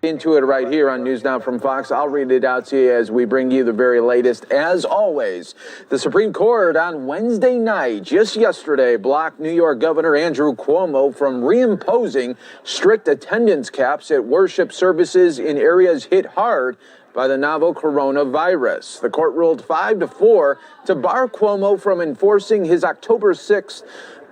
Into it right here on News Now from Fox. I'll read it out to you as we bring you the very latest. As always, the Supreme Court on Wednesday night, just yesterday, blocked New York Governor Andrew Cuomo from reimposing strict attendance caps at worship services in areas hit hard by the novel coronavirus. The court ruled 5-4 to bar Cuomo from enforcing his October 6th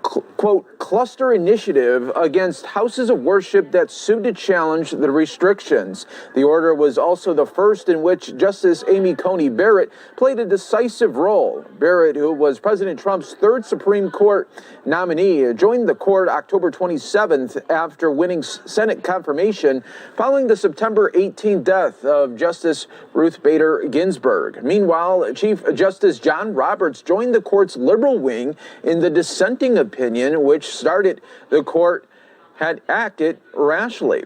quote, cluster initiative against houses of worship that sued to challenge the restrictions. The order was also the first in which Justice Amy Coney Barrett played a decisive role. Barrett, who was President Trump's third Supreme Court nominee, joined the court October 27th after winning Senate confirmation following the September 18th death of Justice Ruth Bader Ginsburg. Meanwhile, Chief Justice John Roberts joined the court's liberal wing in the dissenting opinion, which stated that the court had acted rashly.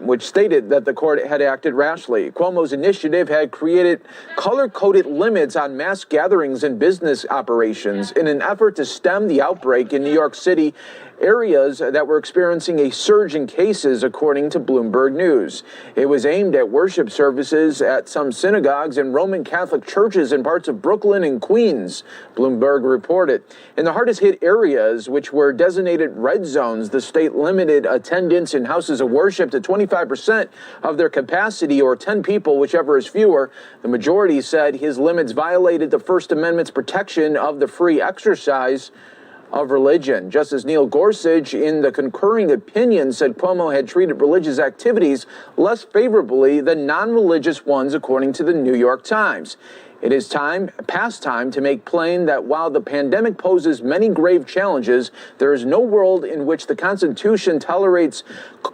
Cuomo's initiative had created color-coded limits on mass gatherings and business operations in an effort to stem the outbreak in New York City, areas that were experiencing a surge in cases, according to Bloomberg News. It was aimed at worship services at some synagogues and Roman Catholic churches in parts of Brooklyn and Queens, Bloomberg reported. In the hardest hit areas, which were designated red zones, the state limited attendance in houses of worship to 25% of their capacity, or 10 people, whichever is fewer. The majority said his limits violated the First Amendment's protection of the free exercise of religion. Justice Neil Gorsuch, in the concurring opinion, said Cuomo had treated religious activities less favorably than non-religious ones, according to the New York Times. It is past time to make plain that while the pandemic poses many grave challenges, there is no world in which the Constitution tolerates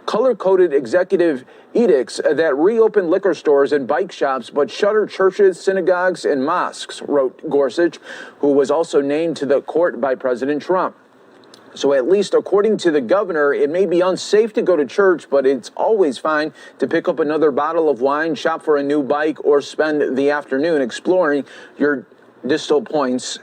color-coded executive edicts that reopen liquor stores and bike shops but shutter churches, synagogues, and mosques, wrote Gorsuch, who was also named to the court by President Trump. So at least according to the governor, it may be unsafe to go to church, but it's always fine to pick up another bottle of wine, shop for a new bike, or spend the afternoon exploring your distal points.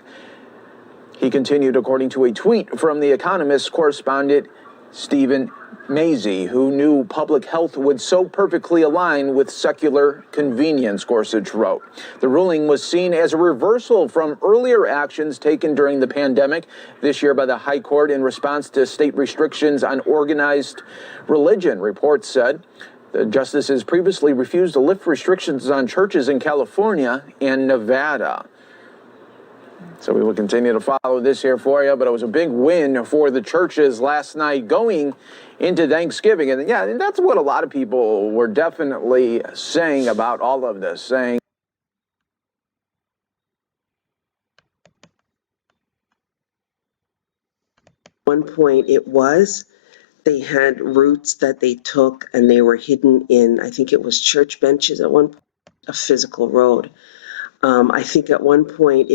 He continued, according to a tweet from The Economist correspondent Stephen Mazie, who knew public health would so perfectly align with secular convenience, Gorsuch wrote. The ruling was seen as a reversal from earlier actions taken during the pandemic this year by the High Court in response to state restrictions on organized religion. Reports said the justices previously refused to lift restrictions on churches in California and Nevada. So we will continue to follow this here for you, but it was a big win for the churches last night going into Thanksgiving. And yeah, that's what a lot of people were definitely saying about all of this, saying, one point they had roots that they took and they were hidden in, I think it was church benches at one point, a physical road. I think at one point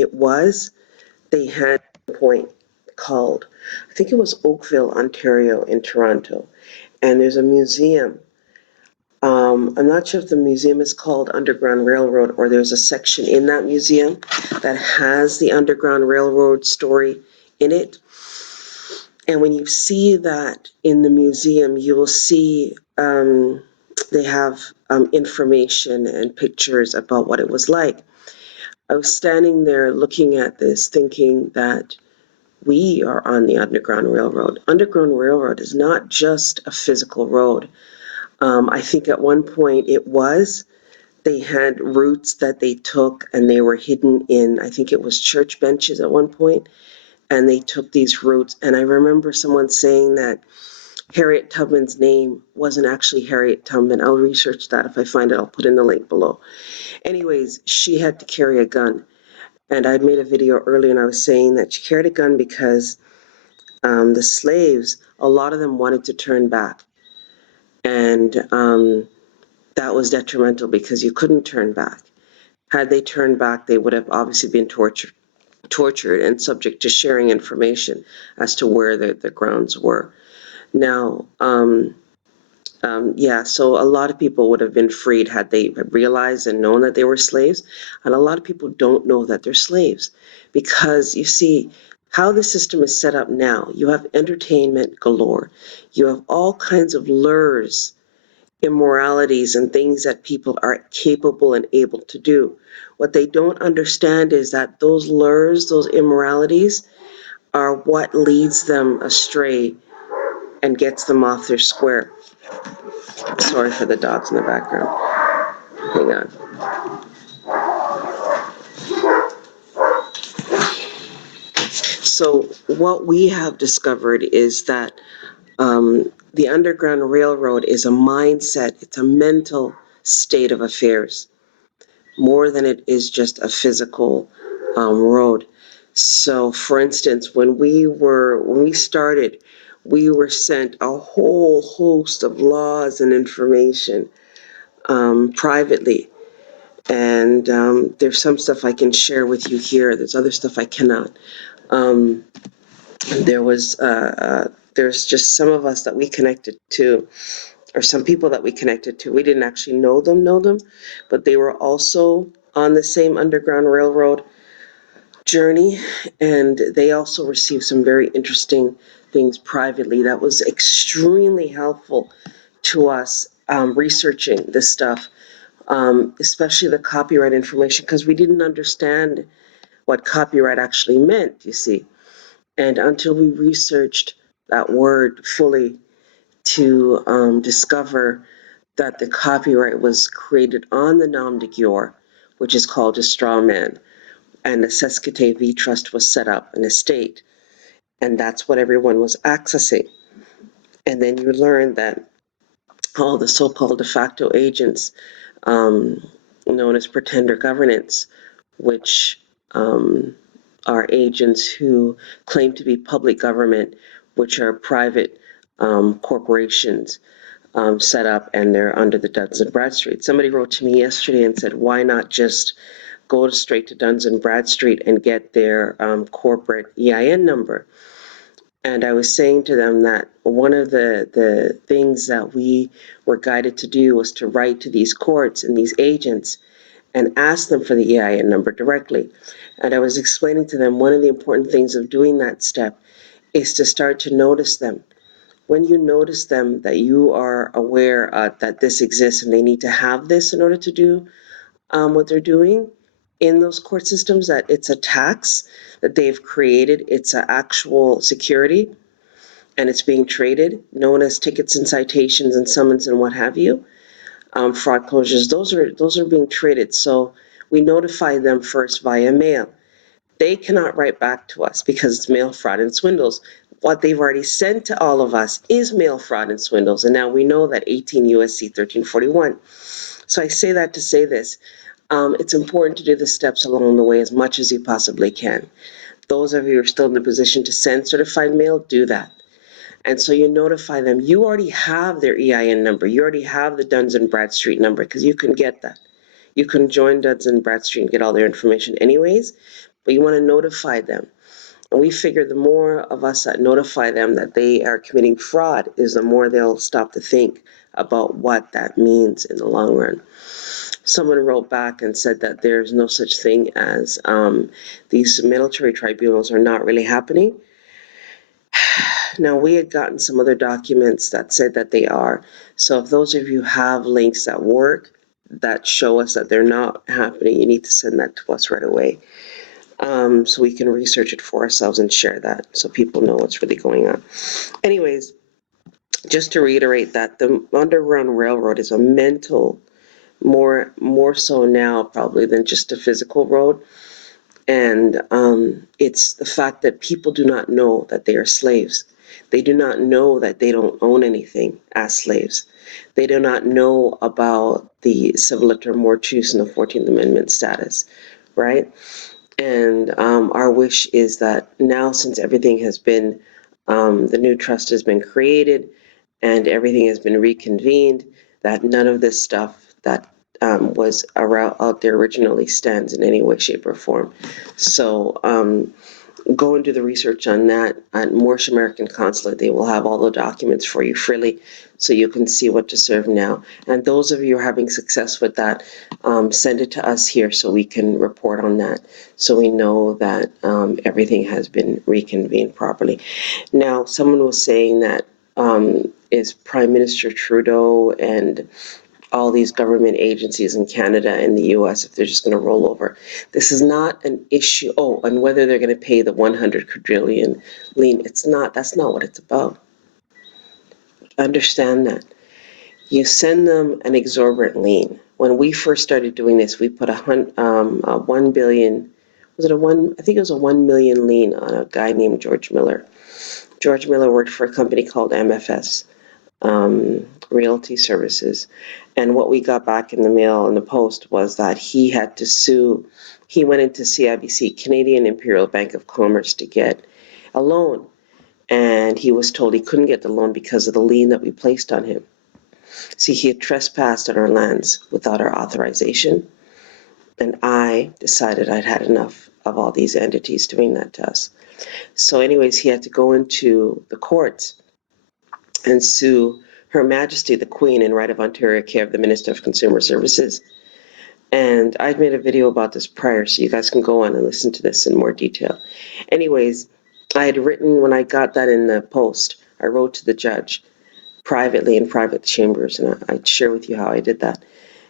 they had a point called, I think it was Oakville, Ontario in Toronto. And there's a museum. I'm not sure if the museum is called Underground Railroad or there's a section in that museum that has the Underground Railroad story in it. And when you see that in the museum, you will see they have information and pictures about what it was like. I was standing there looking at this thinking that we are on the Underground Railroad. Underground Railroad is not just a physical road. I think at one point they had roots that they took and they were hidden in, I think it was church benches at one point, and they took these roots. And I remember someone saying that Harriet Tubman's name wasn't actually Harriet Tubman. I'll research that. If I find it, I'll put in the link below. Anyways, she had to carry a gun. And I'd made a video earlier and I was saying that she carried a gun because the slaves, a lot of them wanted to turn back. And that was detrimental because you couldn't turn back. Had they turned back, they would have obviously been tortured and subject to sharing information as to where the grounds were. Now, so a lot of people would have been freed had they realized and known that they were slaves. And a lot of people don't know that they're slaves because you see how the system is set up now. You have entertainment galore. You have all kinds of lures immoralities and things that people are capable and able to do. What they don't understand is that those lures, those immoralities, are what leads them astray and gets them off their square. Sorry for the dogs in the background. Hang on. So what we have discovered is that the Underground Railroad is a mindset, it's a mental state of affairs, more than it is just a physical road. So, for instance, when we started, we were sent a whole host of laws and information privately. And there's some stuff I can share with you here. There's other stuff I cannot. Um, there's just some of us that we connected to, or some people that we connected to. We didn't actually know them, but they were also on the same Underground Railroad journey, and they also received some very interesting things privately that was extremely helpful to us researching this stuff, especially the copyright information, because we didn't understand what copyright actually meant, you see. And until we researched that word fully to discover that the copyright was created on the nom de guerre, which is called a straw man, and the Sesquite V Trust was set up, an estate, and that's what everyone was accessing. And then you learn that all the so-called de facto agents, known as pretender governance, which are agents who claim to be public government, which are private corporations set up, and they're under the Duns and Bradstreet. Somebody wrote to me yesterday and said, why not just go straight to Duns and Bradstreet and get their corporate EIN number? And I was saying to them that one of the things that we were guided to do was to write to these courts and these agents and ask them for the EIN number directly. And I was explaining to them one of the important things of doing that step is to start to notice them. When you notice them, that you are aware that this exists and they need to have this in order to do what they're doing in those court systems, that it's a tax that they've created, it's an actual security, and it's being traded, known as tickets and citations and summons and what have you. Fraud closures, those are being traded. So we notify them first via mail. They cannot write back to us because it's mail fraud and swindles. What they've already sent to all of us is mail fraud and swindles, and now we know that 18 USC 1341. So I say that to say this. It's important to do the steps along the way as much as you possibly can. Those of you who are still in the position to send certified mail, do that. And so you notify them. You already have their EIN number. You already have the Duns and Bradstreet number, because you can get that. You can join Duns and Bradstreet and get all their information anyways, but you want to notify them. And we figure the more of us that notify them that they are committing fraud is the more they'll stop to think about what that means in the long run. Someone wrote back and said that there's no such thing as these military tribunals are not really happening. Now, we had gotten some other documents that said that they are. So if those of you have links that work that show us that they're not happening, you need to send that to us right away, so we can research it for ourselves and share that so people know what's really going on. Anyways, just to reiterate that the Underground Railroad is a mental, more so now probably than just a physical road. And it's the fact that people do not know that they are slaves. They do not know that they don't own anything as slaves. They do not know about the civiliter mortuus and the 14th Amendment status, right? And our wish is that now, since everything has been, the new trust has been created and everything has been reconvened, that none of this stuff that was out there originally stands in any way, shape, or form. So go and do the research on that at Moorish American Consulate. They will have all the documents for you freely, so you can see what to serve now. And those of you who are having success with that, send it to us here so we can report on that, so we know that everything has been reconvened properly. Now, someone was saying that is Prime Minister Trudeau and all these government agencies in Canada and the US, if they're just going to roll over. This is not an issue. Oh, and whether they're going to pay the 100 quadrillion lien. It's not. That's not what it's about. Understand that. You send them an exorbitant lien. When we first started doing this, we put a 1 billion, was it a one? I think it was a 1 million lien on a guy named George Miller. George Miller worked for a company called MFS, Realty Services. And what we got back in the mail in the post was that he had to sue. He went into CIBC, Canadian Imperial Bank of Commerce, to get a loan. And he was told he couldn't get the loan because of the lien that we placed on him. See, he had trespassed on our lands without our authorization. And I decided I'd had enough of all these entities doing that to us. So anyways, he had to go into the courts and sue Her Majesty the Queen in right of Ontario care of the Minister of Consumer Services. And I'd made a video about this prior, so you guys can go on and listen to this in more detail. Anyways, I had written, when I got that in the post, I wrote to the judge privately in private chambers, and I'd share with you how I did that.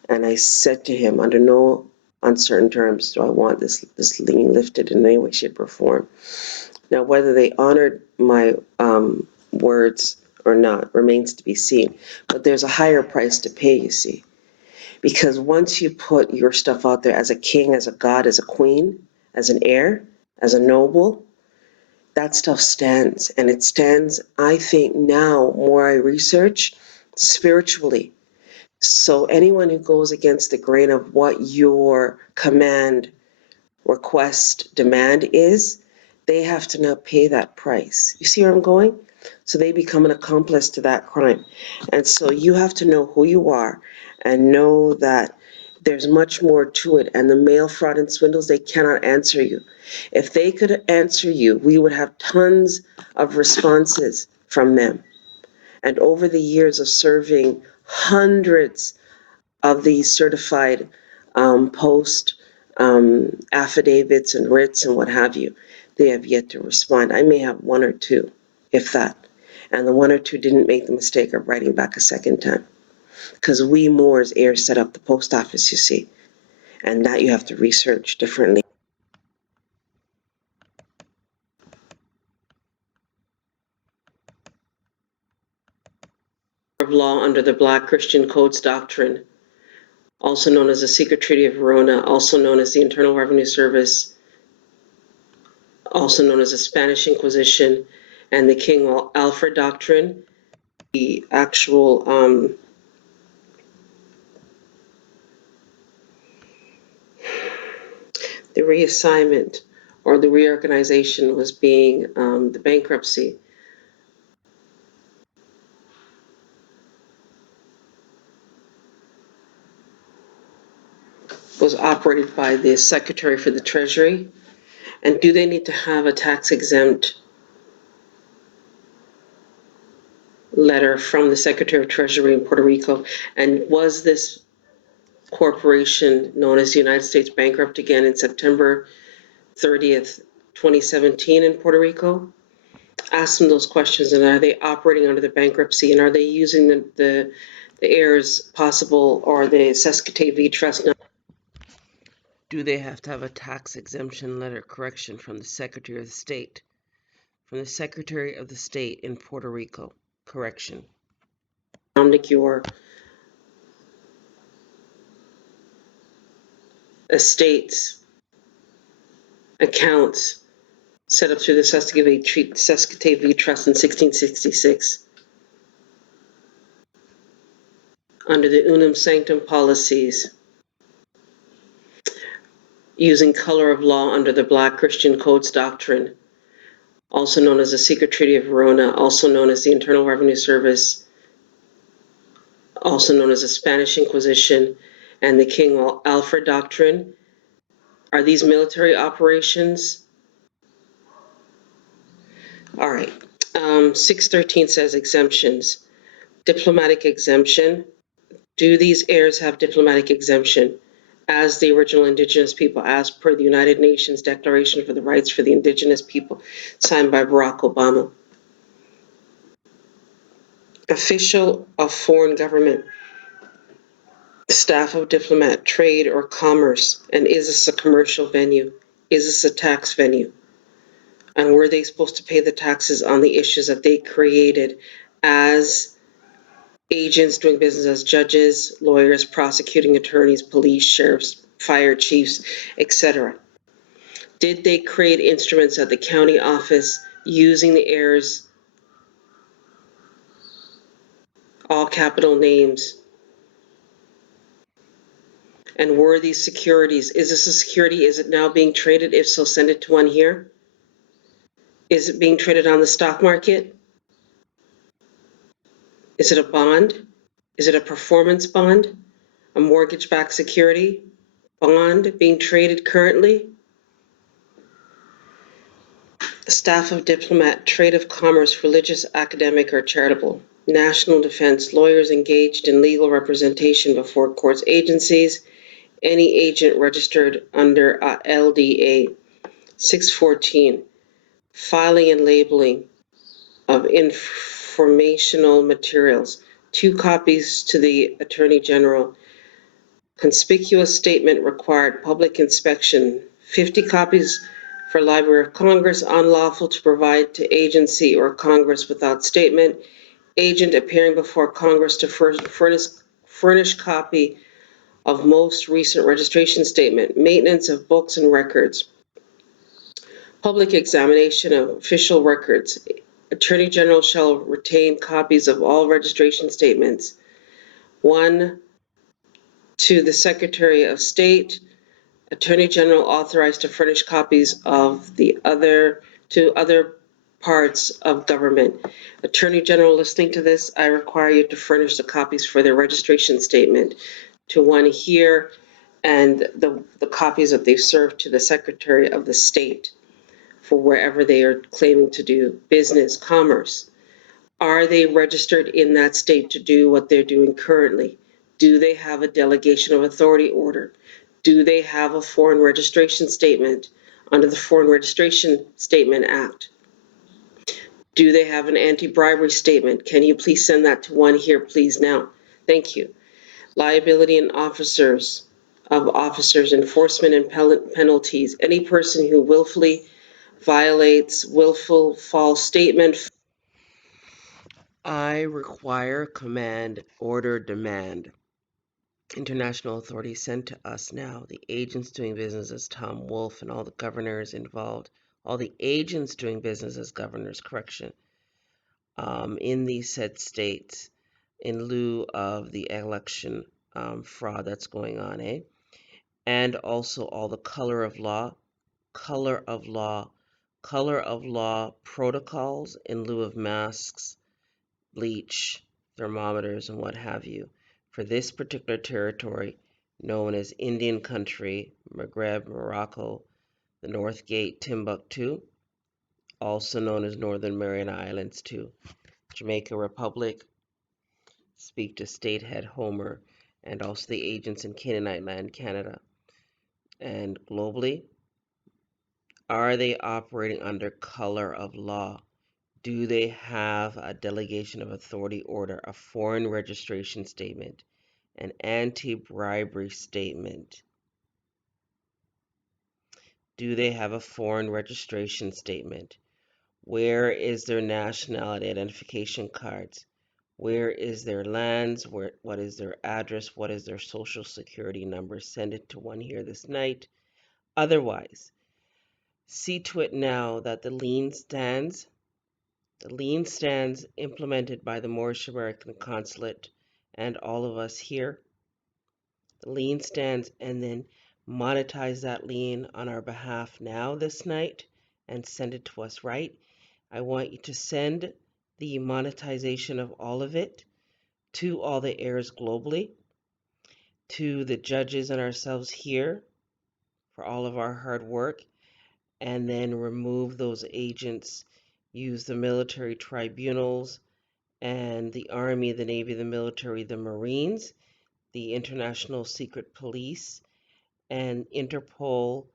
And I said to him, under no uncertain terms do I want this lien lifted in any way, shape, or form. Now, whether they honored my words or not remains to be seen. But there's a higher price to pay, you see. Because once you put your stuff out there as a king, as a god, as a queen, as an heir, as a noble, that stuff stands. And it stands, I think now, more I research, spiritually. So anyone who goes against the grain of what your command, request, demand is, they have to now pay that price. You see where I'm going? So they become an accomplice to that crime. And so you have to know who you are and know that there's much more to it. And the mail fraud and swindles, they cannot answer you. If they could answer you, we would have tons of responses from them. And over the years of serving hundreds of these certified post affidavits and writs and what have you, they have yet to respond. I may have one or two, if that. And the one or two didn't make the mistake of writing back a second time. Because we Moors heirs set up the post office, you see. And that you have to research differently. Of law under the Black Christian Codes Doctrine, also known as the Secret Treaty of Verona, also known as the Internal Revenue Service, also known as the Spanish Inquisition, and the King Alfred Doctrine. The actual the reassignment or the reorganization was being the bankruptcy was operated by the Secretary for the Treasury. And do they need to have a tax exempt letter from the Secretary of Treasury in Puerto Rico? And was this corporation known as the United States bankrupt again in September 30th, 2017 in Puerto Rico? Ask them those questions. And are they operating under the bankruptcy? And are they using the heirs possible or the Sescate V Trust? Do they have to have a tax exemption letter correction from the Secretary of State? From the Secretary of the State in Puerto Rico. Correction. Your estates, accounts set up through the Sescate V Trust in 1666 under the Unum Sanctum policies, using color of law under the Black Christian Codes Doctrine, also known as the Secret Treaty of Verona, also known as the Internal Revenue Service, also known as the Spanish Inquisition, and the King Alfred Doctrine. Are these military operations? All right. 613 says exemptions. Diplomatic exemption. Do these heirs have diplomatic exemption as the original indigenous people, as per the United Nations Declaration for the Rights for the Indigenous People, signed by Barack Obama? official of foreign government, staff of diplomat, trade or commerce, and is this a commercial venue? Is this a tax venue? And were they supposed to pay the taxes on the issues that they created as agents doing business as judges, lawyers, prosecuting attorneys, police, sheriffs, fire chiefs, etc.? Did they create instruments at the county office using the heirs, all capital names? And were these securities? Is this a security? Is it now being traded? If so, send it to one here. Is it being traded on the stock market? Is it a bond? Is it a performance bond? A mortgage-backed security? Bond being traded currently? Staff of diplomat, trade of commerce, religious, academic, or charitable. National defense, lawyers engaged in legal representation before courts, agencies, any agent registered under LDA. 614, filing and labeling of informational materials. 2 copies to the Attorney General. Conspicuous statement required, public inspection. 50 copies for Library of Congress, unlawful to provide to agency or Congress without statement. Agent appearing before Congress to furnish copy of most recent registration statement. Maintenance of books and records. Public examination of official records. Attorney General shall retain copies of all registration statements. 1, to the Secretary of State. Attorney General authorized to furnish copies of the other to other parts of government. Attorney General listening to this, I require you to furnish the copies for their registration statement to one here and the copies that they've served to the Secretary of the State for wherever they are claiming to do business, commerce. Are they registered in that state to do what they're doing currently? Do they have a delegation of authority order? Do they have a foreign registration statement under the Foreign Registration Statement Act? Do they have an anti-bribery statement? Can you please send that to one here, please, now? Thank you. Liability and officers, enforcement and penalties. Any person who willfully violates willful false statement. I require, command, order, demand. International authority sent to us now. The agents doing business as Tom Wolf and all the governors involved. All the agents doing business as governors, correction, in these said states in lieu of the election fraud that's going on, and also all the color of law protocols in lieu of masks, bleach, thermometers, and what have you, for this particular territory known as Indian Country, Maghreb, Morocco, the North Gate, Timbuktu, also known as Northern Mariana Islands too, Jamaica Republic, speak to State Head Homer, and also the agents in Canaanite Land, Canada. And globally, are they operating under color of law? Do they have a delegation of authority order, a foreign registration statement, an anti-bribery statement? Do they have a foreign registration statement? Where is their nationality identification cards? Where is their lands? What is their address? What is their social security number? Send it to one here this night. Otherwise, see to it now that the lien stands implemented by the Moorish American Consulate and all of us here. The lien stands, and then monetize that lien on our behalf now this night and send it to us, right? I want you to send the monetization of all of it to all the heirs globally, to the judges and ourselves here for all of our hard work, and then remove those agents, use the military tribunals and the Army, the Navy, the military, the Marines, the International Secret Police, and Interpol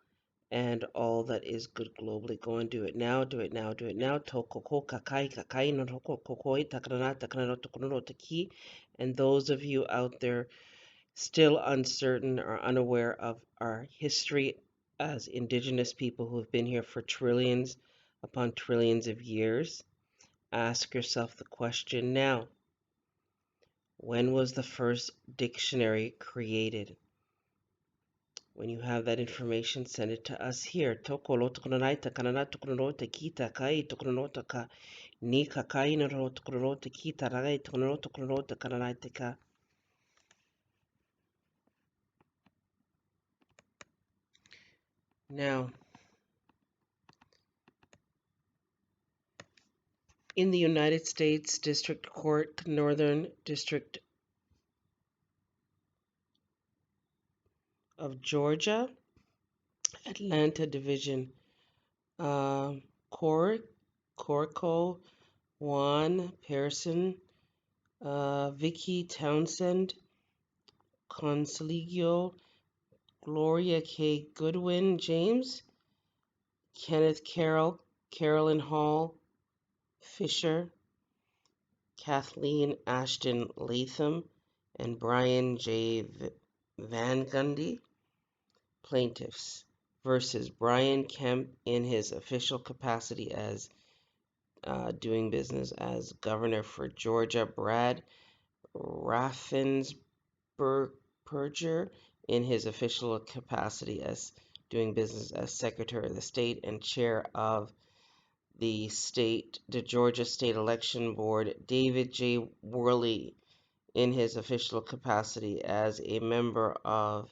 and all that is good globally. Go and do it now, do it now, do it now. Tokoko kakai kakai no toko kokoi takarana takarano tokono taki. And those of you out there still uncertain or unaware of our history as indigenous people who have been here for trillions upon trillions of years, ask yourself the question now: when was the first dictionary created? When you have that information, send it to us here. Tokolo tokononaita kanana tokononota kita kai tokononota ka ni kakai no tokononota kita ragai tokononota kananaita ka. Now, in the United States District Court, Northern District of Georgia, Atlanta Division, Corco, Juan Pearson, Vicky Townsend, Consiglio, Gloria K. Goodwin James, Kenneth Carroll, Carolyn Hall Fisher, Kathleen Ashton Latham, and Brian J. Van Gundy, plaintiffs, versus Brian Kemp in his official capacity as doing business as governor for Georgia, Brad Raffensperger in his official capacity as doing business as secretary of the state and chair of the Georgia State Election Board, David J. Worley in his official capacity as a member of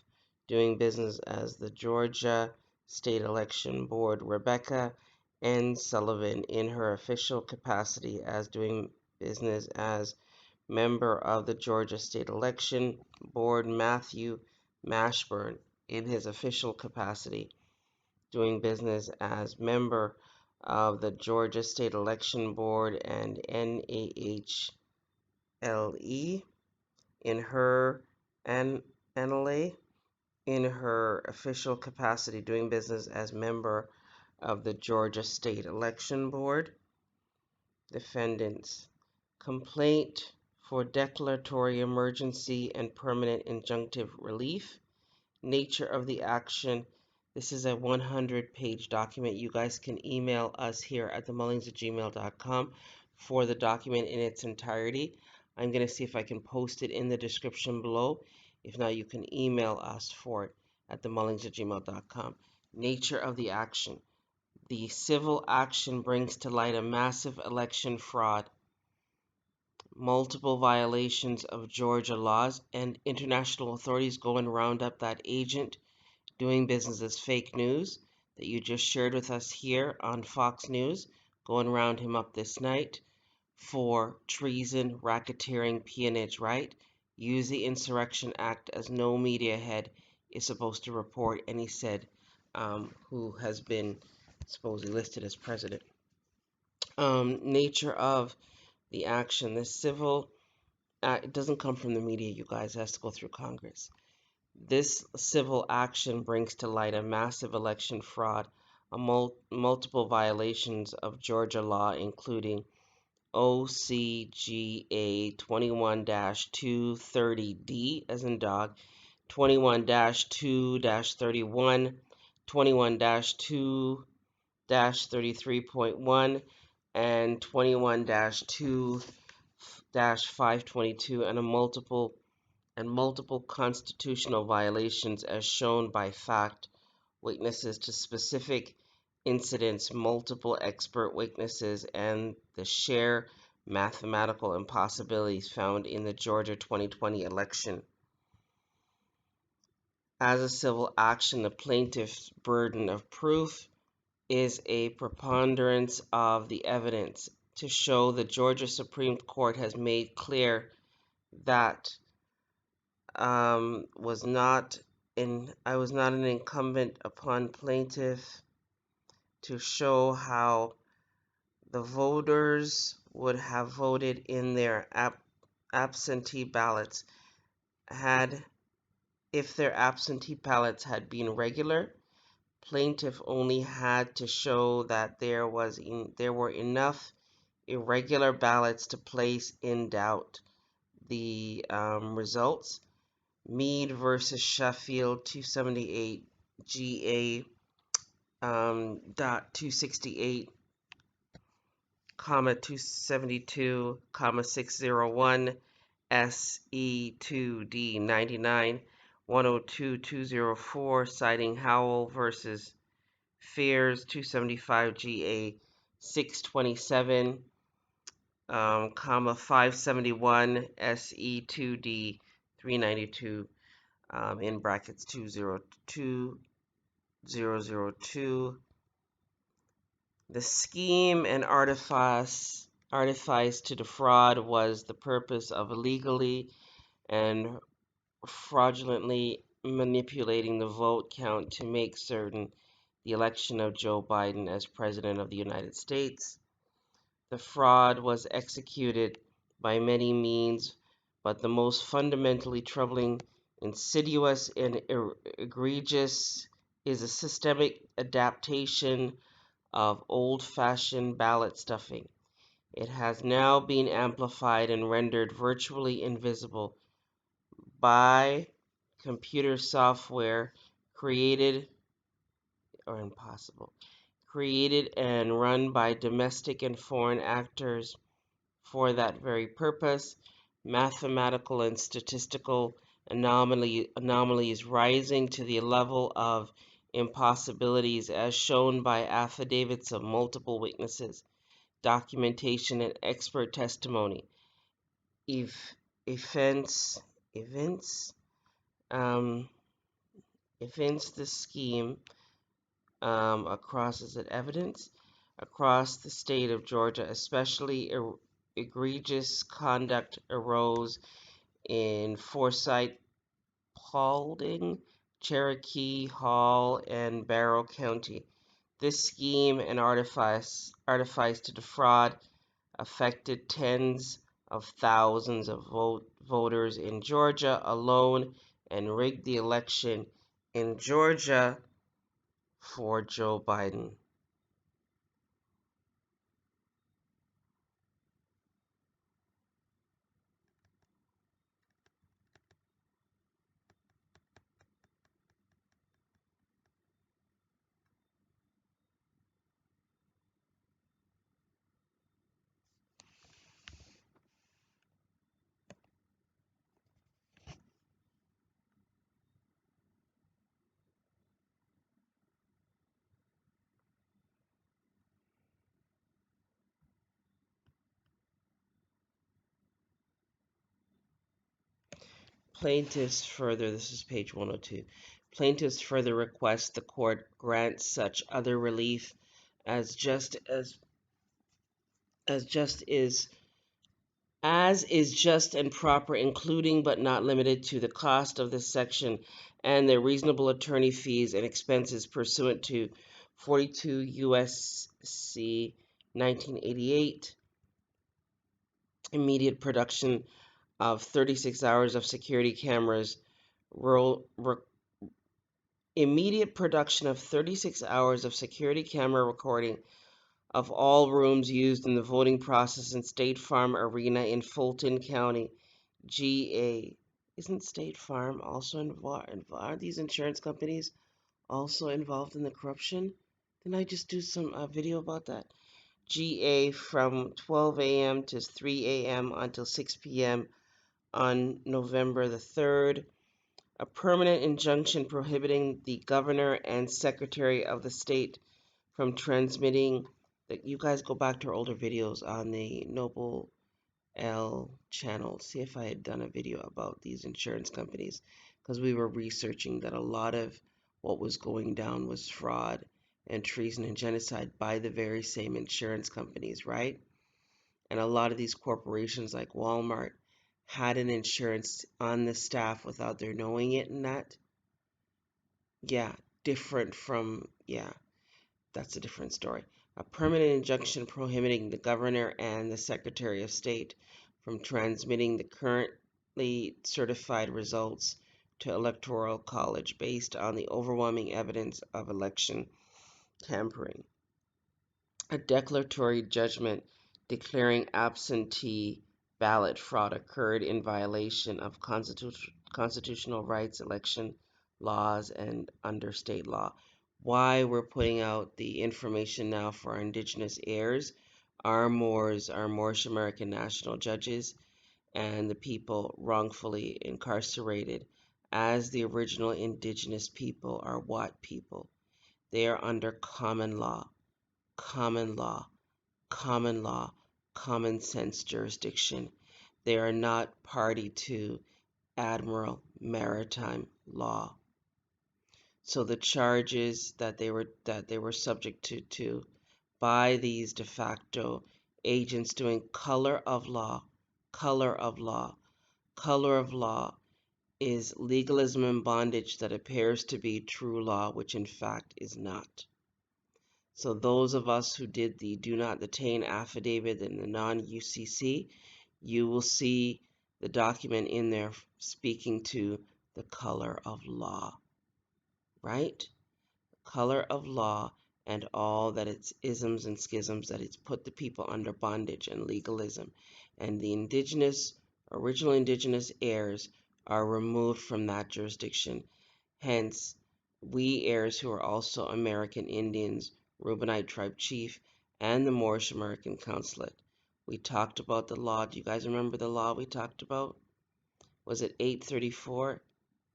doing business as the Georgia State Election Board, Rebecca N. Sullivan in her official capacity as doing business as member of the Georgia State Election Board, Matthew Mashburn in his official capacity doing business as member of the Georgia State Election Board and NAHLE in her NLA in her official capacity doing business as member of the Georgia State Election Board. Defendants: complaint for declaratory emergency and permanent injunctive relief. Nature of the action. This is a 100-page document. You guys can email us here at themullings@gmail.com for the document in its entirety. I'm going to see if I can post it in the description below. If not, you can email us for it at themullings@gmail.com. Nature of the action. The civil action brings to light a massive election fraud, multiple violations of Georgia laws, and international authorities go and round up that agent doing business as fake news that you just shared with us here on Fox News. Go and round him up this night for treason, racketeering, peonage, right? Use the Insurrection Act as no media head is supposed to report any said who has been supposedly listed as president. Nature of the action. The civil it doesn't come from the media, you guys. It has to go through Congress. This civil action brings to light a massive election fraud, multiple violations of Georgia law, including OCGA 21-230D as in dog, 21-2-31, 21-2-33.1, and 21-2-522, and multiple constitutional violations as shown by fact witnesses to specific incidents, multiple expert witnesses, and the sheer mathematical impossibilities found in the Georgia 2020 election. As a civil action, the plaintiff's burden of proof is a preponderance of the evidence to show the Georgia Supreme Court has made clear that I was not an incumbent upon plaintiff to show how the voters would have voted in their absentee ballots if their absentee ballots had been regular, Plaintiff only had to show that there were enough irregular ballots to place in doubt the results. Meade versus Sheffield 278 GA dot 268 comma 272 comma 601 SE2D 99 102 204 citing Howell versus Fears 275 GA 627 comma 571 SE2D 392 in brackets 202002. The scheme and artifice to defraud was the purpose of illegally and fraudulently manipulating the vote count to make certain the election of Joe Biden as President of the United States. The fraud was executed by many means, but the most fundamentally troubling, insidious, and egregious is a systemic adaptation of old-fashioned ballot stuffing. It has now been amplified and rendered virtually invisible by computer software created and run by domestic and foreign actors for that very purpose. Mathematical and statistical anomalies rising to the level of impossibilities as shown by affidavits of multiple witnesses, documentation, and expert testimony. Events the scheme across the state of Georgia, especially egregious conduct arose in Forsyth, Paulding, Cherokee, Hall, and Barrow County. This scheme and artifice to defraud affected tens of thousands of voters in Georgia alone and rigged the election in Georgia for Joe Biden. Plaintiffs further, this is page 102. Plaintiffs further request the court grant such other relief as is just and proper, including but not limited to the cost of this section and their reasonable attorney fees and expenses pursuant to 42 U.S.C. 1988, immediate production of 36 hours of security cameras, immediate production of 36 hours of security camera recording of all rooms used in the voting process in State Farm Arena in Fulton County, GA. Isn't State Farm also involved? Are these insurance companies also involved in the corruption? Didn't I just do some video about that? GA from 12 a.m. to 3 a.m. until 6 p.m. on November the 3rd. A permanent injunction prohibiting the governor and secretary of the state from transmitting. You guys go back to our older videos on the Noble L channel. See if I had done a video about these insurance companies, because we were researching that a lot of what was going down was fraud and treason and genocide by the very same insurance companies, right? And a lot of these corporations like Walmart had an insurance on the staff without their knowing it, and that, yeah, different from, yeah, that's a different story. A permanent injunction prohibiting the governor and the secretary of state from transmitting the currently certified results to Electoral College based on the overwhelming evidence of election tampering. A declaratory judgment declaring absentee ballot fraud occurred in violation of constitutional rights, election laws, and under state law. Why we're putting out the information now for our Indigenous heirs, our Moors, our Moorish American national judges, and the people wrongfully incarcerated as the original Indigenous people are what people? They are under common law, common law, common law, common sense jurisdiction. They are not party to admiral maritime law. So the charges that they were subject to by these de facto agents doing color of law, color of law, color of law is legalism and bondage that appears to be true law, which in fact is not. So those of us who did the do not detain affidavit and the non-UCC, you will see the document in there speaking to the color of law, right? Color of law and all that its isms and schisms that it's put the people under bondage and legalism. And the original indigenous heirs are removed from that jurisdiction. Hence, we heirs who are also American Indians, Reubenite tribe chief, and the Moorish American consulate. We talked about the law. Do you guys remember the law we talked about? Was it 834?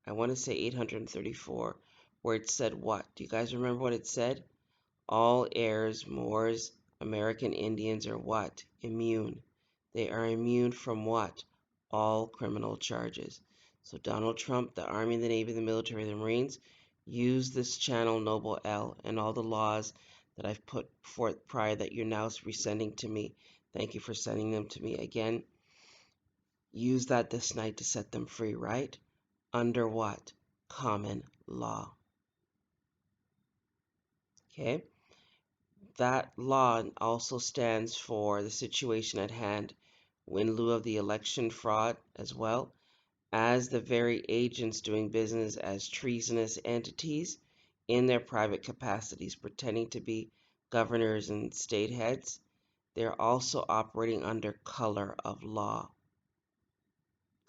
I want to say 834, where it said what? Do you guys remember what it said? All heirs, Moors, American Indians are what? Immune. They are immune from what? All criminal charges. So Donald Trump, the Army, the Navy, the military, the Marines, use this channel Noble L and all the laws that I've put forth prior that you're now resending to me. Thank you for sending them to me again. Use that this night to set them free, right? Under what? Common law. Okay? That law also stands for the situation at hand in lieu of the election fraud as well as the very agents doing business as treasonous entities in their private capacities, pretending to be governors and state heads. They're also operating under color of law.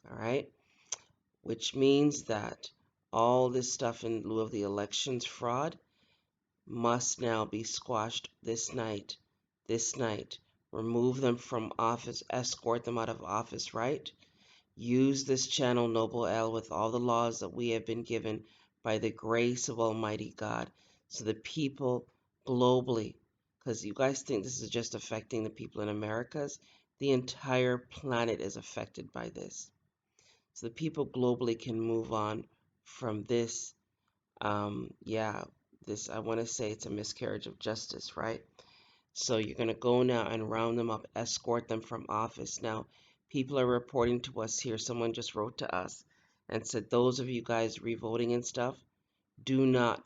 All right? Which means that all this stuff in lieu of the elections fraud must now be squashed this night. Remove them from office, escort them out of office, right? Use this channel, Noble L, with all the laws that we have been given by the grace of Almighty God. So the people globally, because you guys think this is just affecting the people in Americas, the entire planet is affected by this. So the people globally can move on from this. This, I want to say it's a miscarriage of justice, right? So you're going to go now and round them up, escort them from office. Now, people are reporting to us here. Someone just wrote to us and said, those of you guys revoting and stuff, do not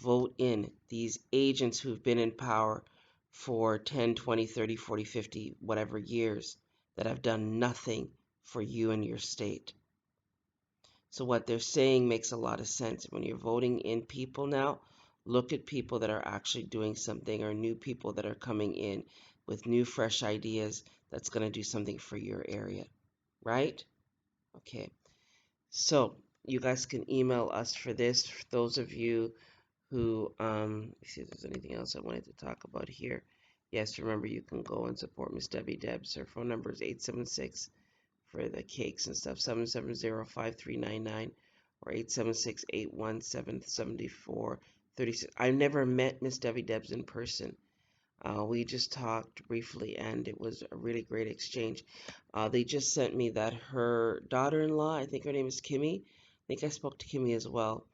vote in these agents who've been in power for 10, 20, 30, 40, 50, whatever years that have done nothing for you and your state. So what they're saying makes a lot of sense. When you're voting in people now, look at people that are actually doing something or new people that are coming in with new, fresh ideas that's going to do something for your area, right? Okay. So you guys can email us for this. For those of you who, let's see if there's anything else I wanted to talk about here. Yes, remember you can go and support Miss Debbie DEBS. Her phone number is 876 for the cakes and stuff, 770-5399 or 876-817-7436. I never met Miss Debbie Debs in person. We just talked briefly, and it was a really great exchange. They just sent me that her daughter-in-law, I think her name is Kimmy. I think I spoke to Kimmy as well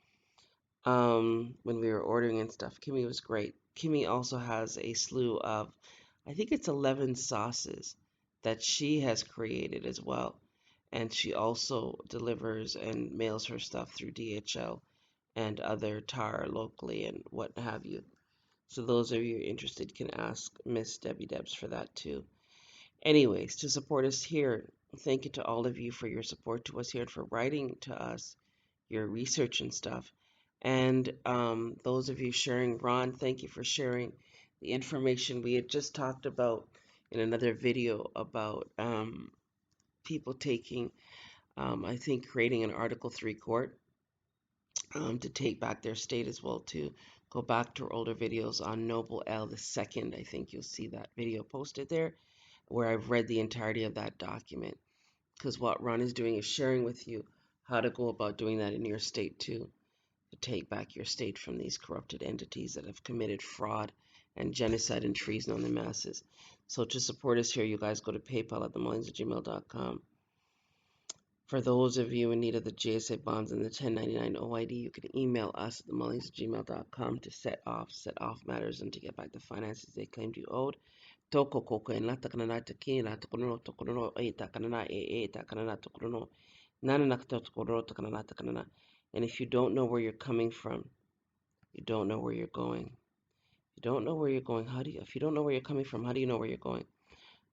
when we were ordering and stuff. Kimmy was great. Kimmy also has a slew of, I think it's 11 sauces that she has created as well. And she also delivers and mails her stuff through DHL and other TAR locally and what have you. So those of you interested can ask Miss Debbie Debs for that too. Anyways, to support us here, Thank you to all of you for your support to us here and for writing to us your research and stuff. And those of you sharing, Ron, thank you for sharing the information we had just talked about in another video about people taking, I think, creating an Article 3 court to take back their state as well. To go back to our older videos on Noble L. II, I think you'll see that video posted there, where I've read the entirety of that document. Because what Ron is doing is sharing with you how to go about doing that in your state too, to take back your state from these corrupted entities that have committed fraud and genocide and treason on the masses. So to support us here, you guys go to PayPal at themullings@gmail.com. For those of you in need of the JSA bonds and the 1099 OID, you can email us at themullings@gmail.com to set off matters and to get back the finances they claimed you owed. Toko koko en lata kanana taki na tokono tokono ta kanana ta kanana tokono nana nakata tokono ta kanana. And if you don't know where you're coming from, you don't know where you're going. You don't know where you're going. If you don't know where you're coming from, how do you know where you're going?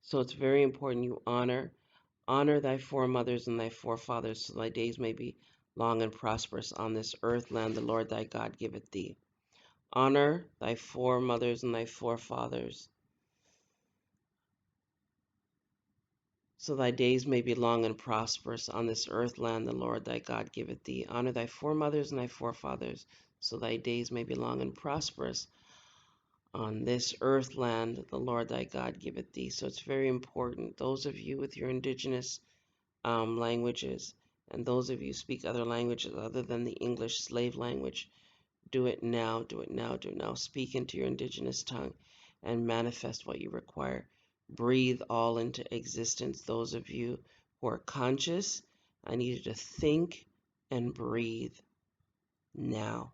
So it's very important you honor thy foremothers and thy forefathers, so thy days may be long and prosperous on this earth land the Lord thy God giveth thee. Honor thy foremothers and thy forefathers, so thy days may be long and prosperous on this earth land the Lord thy God giveth thee. Honor thy foremothers and thy forefathers, so thy days may be long and prosperous on this earth land the Lord thy God giveth thee. So it's very important. Those of you with your indigenous languages, and those of you who speak other languages other than the English slave language, do it now, do it now, do it now. Speak into your indigenous tongue and manifest what you require. Breathe all into existence. Those of you who are conscious, I need you to think and breathe now.